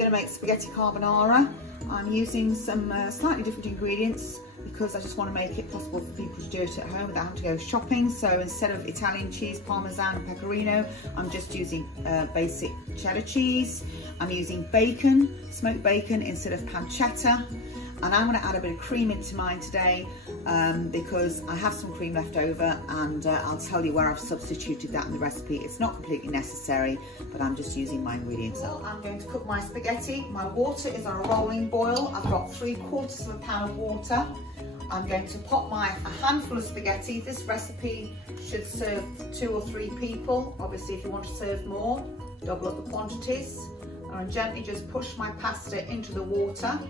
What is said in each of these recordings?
going to make spaghetti carbonara. I'm using some slightly different ingredients because I just want to make it possible for people to do it at home without having to go shopping. So instead of Italian cheese, Parmesan and Pecorino, I'm just using basic cheddar cheese. I'm using bacon, smoked bacon instead of pancetta. And I'm going to add a bit of cream into mine today because I have some cream left over, and I'll tell you where I've substituted that in the recipe. It's not completely necessary, but I'm just using my ingredients. Well, I'm going to cook my spaghetti. My water is on a rolling boil. I've got 3/4 of a pan of water. I'm going to pop a handful of spaghetti. This recipe should serve 2 or 3 people. Obviously, if you want to serve more, double up the quantities. And gently just push my pasta into the water.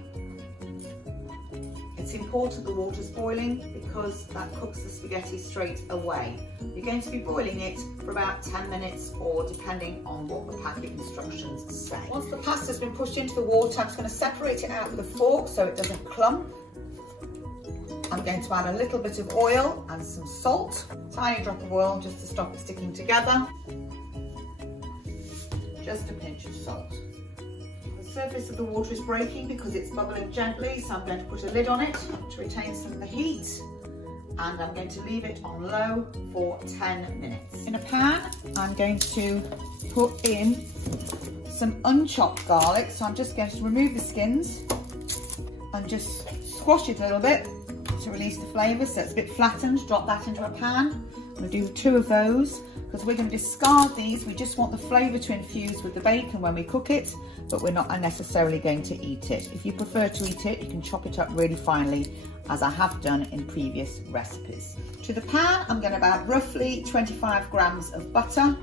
It's important the water's boiling because that cooks the spaghetti straight away. You're going to be boiling it for about 10 minutes, or depending on what the packet instructions say. Once the pasta's been pushed into the water, I'm just going to separate it out with a fork so it doesn't clump. I'm going to add a little bit of oil and some salt, tiny drop of oil just to stop it sticking together. Just a pinch of salt. The surface of the water is breaking because it's bubbling gently, so I'm going to put a lid on it to retain some of the heat, and I'm going to leave it on low for 10 minutes. In a pan, I'm going to put in some unchopped garlic, so I'm just going to remove the skins and just squash it a little bit to release the flavour, so it's a bit flattened. Drop that into a pan. I'm going to do 2 of those because we're going to discard these. We just want the flavour to infuse with the bacon when we cook it, but we're not necessarily going to eat it. If you prefer to eat it, you can chop it up really finely, as I have done in previous recipes. To the pan, I'm going to add roughly 25 grams of butter.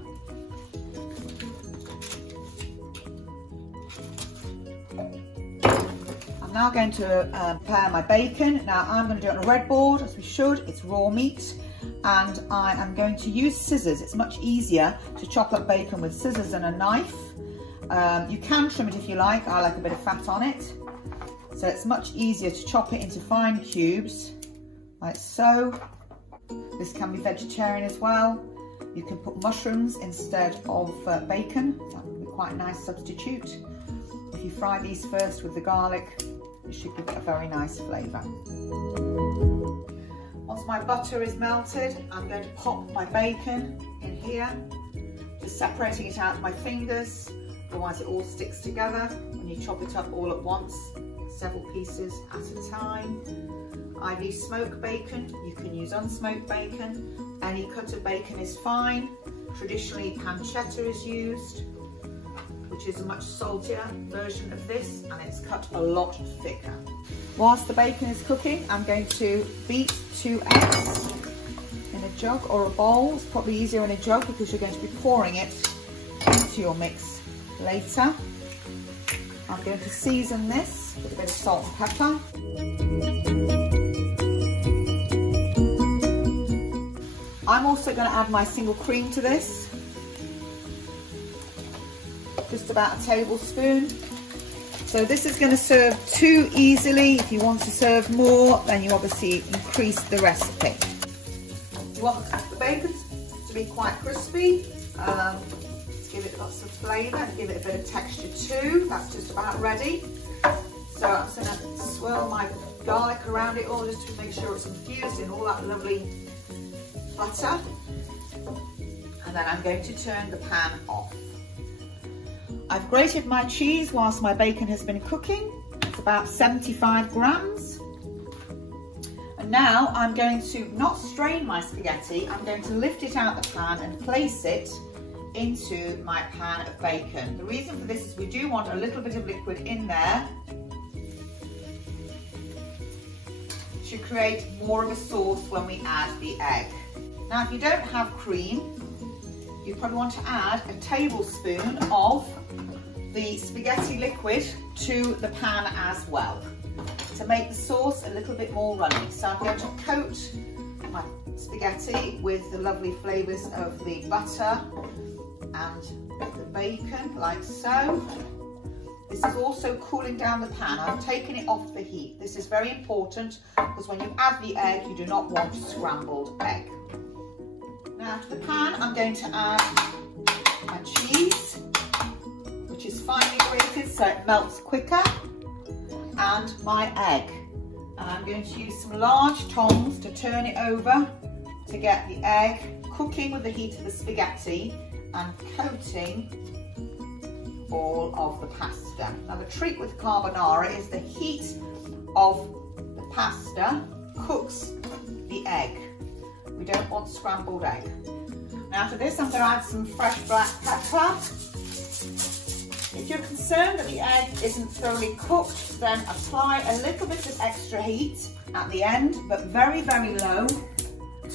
I'm now going to prepare my bacon. Now I'm going to do it on a red board, as we should. It's raw meat. And I am going to use scissors. It's much easier to chop up bacon with scissors than a knife. You can trim it if you like. I like a bit of fat on it. So it's much easier to chop it into fine cubes, like so. This can be vegetarian as well. You can put mushrooms instead of bacon. That would be quite a nice substitute. If you fry these first with the garlic, it should give it a very nice flavour. Once my butter is melted, I'm going to pop my bacon in here, just separating it out with my fingers, otherwise it all sticks together when you chop it up all at once, several pieces at a time. I've used smoked bacon. You can use unsmoked bacon. Any cut of bacon is fine. Traditionally, pancetta is used, which is a much saltier version of this, and it's cut a lot thicker. Whilst the bacon is cooking, I'm going to beat 2 eggs in a jug or a bowl. It's probably easier in a jug because you're going to be pouring it into your mix later. I'm going to season this with a bit of salt and pepper. I'm also going to add my single cream to this. Just about a tablespoon. So this is going to serve 2 easily. If you want to serve more, then you obviously increase the recipe. You want the bacon to be quite crispy. Give it lots of flavour and give it a bit of texture too. That's just about ready. So I'm just going to swirl my garlic around it all just to make sure it's infused in all that lovely butter. And then I'm going to turn the pan off. I've grated my cheese whilst my bacon has been cooking. It's about 75 grams. And now I'm going to not strain my spaghetti. I'm going to lift it out the pan and place it into my pan of bacon. The reason for this is we do want a little bit of liquid in there to create more of a sauce when we add the egg. Now, if you don't have cream, you probably want to add a tablespoon of the spaghetti liquid to the pan as well to make the sauce a little bit more runny. So I'm going to coat my spaghetti with the lovely flavours of the butter and the bacon, like so. This is also cooling down the pan. I've taken it off the heat. This is very important because when you add the egg, you do not want scrambled egg. Now to the pan, I'm going to add my cheese, which is finely grated so it melts quicker, and my egg. And I'm going to use some large tongs to turn it over to get the egg cooking with the heat of the spaghetti and coating all of the pasta. Now the trick with carbonara is the heat of the pasta cooks the egg. We don't want scrambled egg. Now to this I'm going to add some fresh black pepper. If you're concerned that the egg isn't thoroughly cooked, then apply a little bit of extra heat at the end, but very, very low,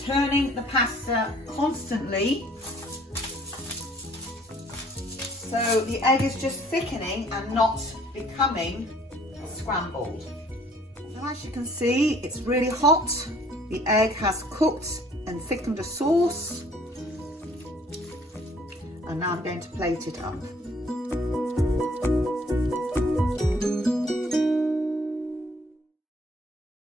turning the pasta constantly so the egg is just thickening and not becoming scrambled. Now as you can see, it's really hot. The egg has cooked and thickened a sauce. And now I'm going to plate it up.